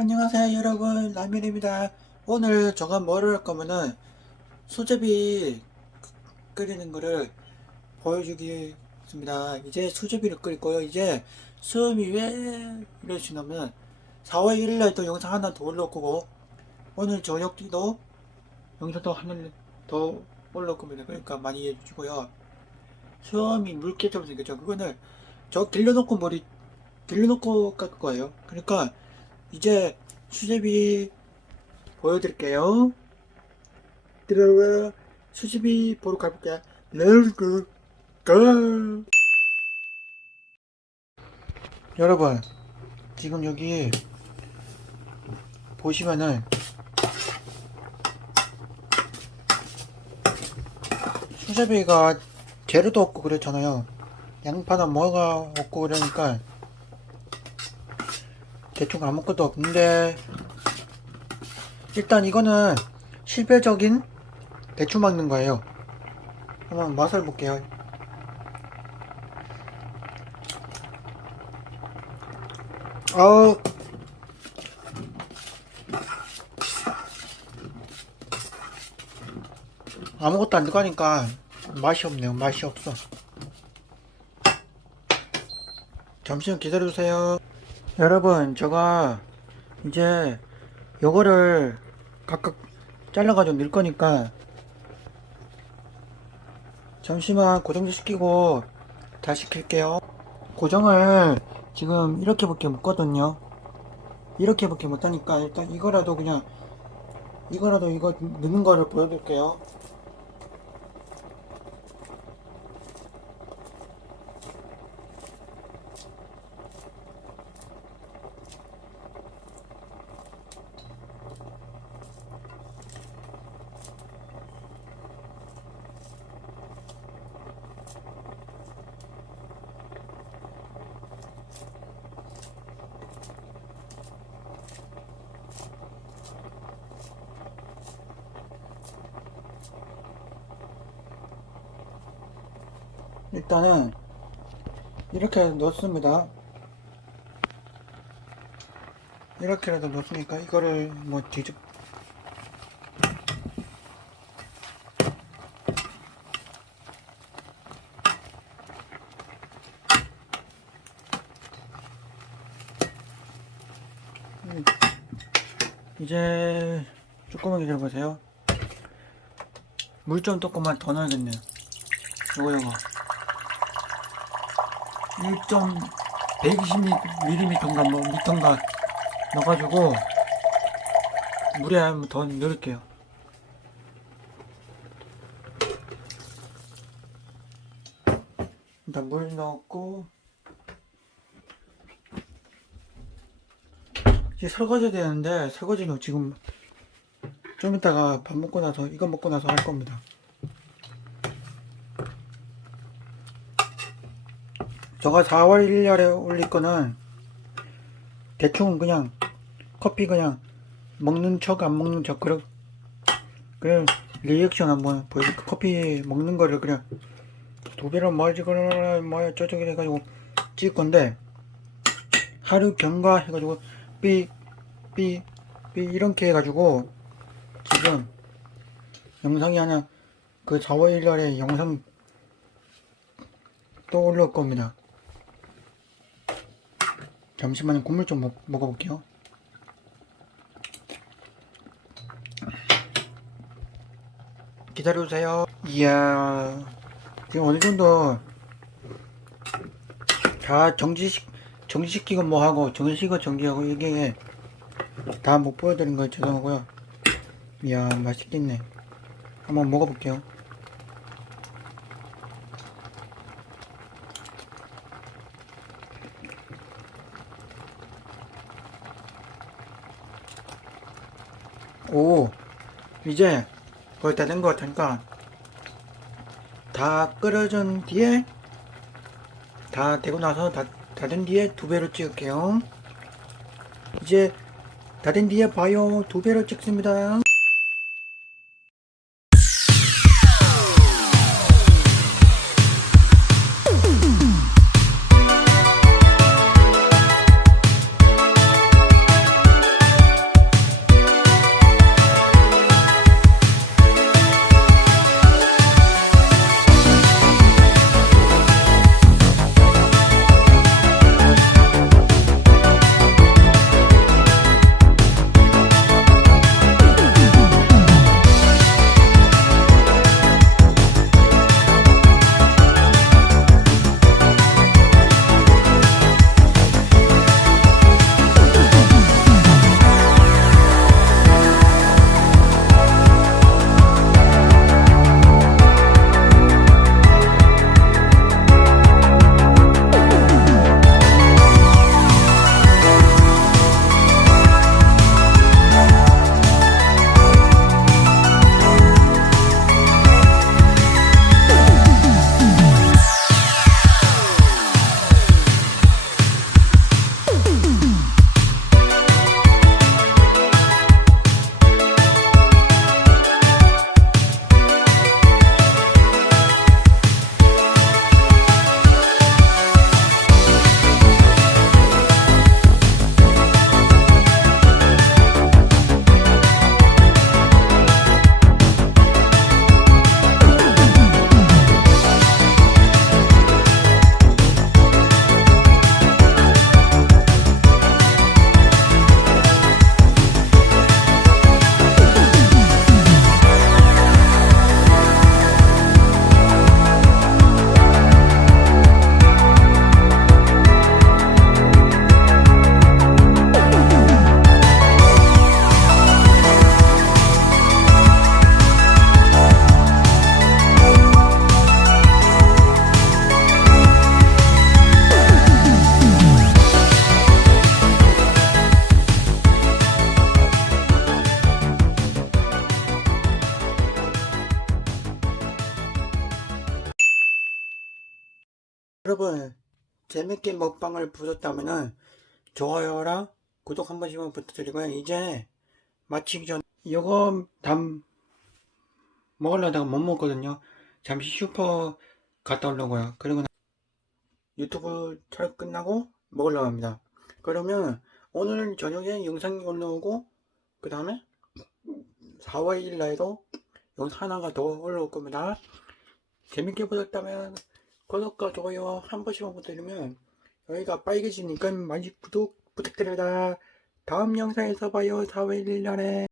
안녕하세요 여러분. 라면입니다. 오늘 제가 뭐를 할 거면은 수제비 끓이는 거를 보여주겠습니다. 이제 수제비를 끓일 거예요. 이제 수음이 왜 이러시냐면 4월 1일날 또 영상 하나 더 올라올 거고 오늘 저녁도 영상도 하나 더 올라올 겁니다. 그러니까 많이 해주시고요. 수음이 묽게처럼 생겼죠 그거는 저 길러놓고 머리 길러놓고 깎을 거예요. 그러니까 이제 수제비 보여드릴게요. 들어와 수제비 보러. Let's go. go. 여러분 지금 여기 보시면은 수제비가 재료도 없고 그렇잖아요. 양파나 뭐가 없고 그러니까 대충 아무것도 없는데. 일단 이거는 실패적인 대추 막는 거예요. 한번 맛을 볼게요. 아우. 아무것도 안 들어가니까 맛이 없네요. 맛이 없어. 잠시만 기다려주세요 여러분 제가 이제 요거를 각각 잘라가지고 넣을 거니까 잠시만 고정 좀 시키고 다시 킬게요. 고정을 지금 이렇게밖에 못거든요. 이렇게밖에 못하니까 일단 이거라도 그냥 이거라도 이거 넣는 거를 보여드릴게요 일단은 이렇게 넣습니다. 이렇게라도 넣습니까? 이거를 뭐 뒤집 음, 이제 조금만 기다려보세요. 물 좀 조금만 더 넣어야겠네요. 요거 요거. 1.120mm인가 뭐 미터인가 넣어가지고 물에 한번 더 넣을게요. 일단 물 넣고 이제 설거지 되는데 설거지는 지금 좀 이따가 밥 먹고 나서 이거 먹고 나서 할 겁니다. 저가 4월 1일에 올릴 거는 대충 그냥 커피 그냥 먹는 척 안 먹는 척 그런 그냥 리액션 한번 보여줄게 커피 먹는 거를 그냥 두 배로 마시거나 뭐 저쪽에 해가지고 찍을 건데 하루 경과 해가지고 삐 삐 삐 이렇게 해가지고 지금 영상이 하나 그 4월 1일에 영상 또 올라올 겁니다. 잠시만요. 국물 좀 먹, 먹어볼게요. 기다려주세요. 이야, 지금 어느 정도 다 정지식, 정지시키고 뭐 하고, 정지시키고 정지하고, 이게 다 못 보여드린 거 죄송하고요. 이야, 맛있겠네. 한번 먹어볼게요. 오 이제 거의 다 된 것 같으니까 다 끓여준 뒤에 다 되고 나서 다된 뒤에 두 배로 찍을게요. 이제 다 된 뒤에 봐요. 두 배로 찍습니다 여러분 재밌게 먹방을 보셨다면은 좋아요랑 구독 한 번씩만 부탁드리고요. 이제 마치기 전 이거 담 먹으려다가 못 먹거든요. 잠시 슈퍼 갔다 오려고요. 그리고 나- 유튜브 촬영 끝나고 먹으려고 합니다. 그러면 오늘 저녁에 영상이 올라오고 그 다음에 4월 1일 날에도 영상 하나가 더 올라올 겁니다. 재밌게 보셨다면 구독과 좋아요 한 번씩만 부탁드리면 여기가 빨개지니까 많이 구독 부탁드립니다. 다음 영상에서 봐요. 4월 1일 날에.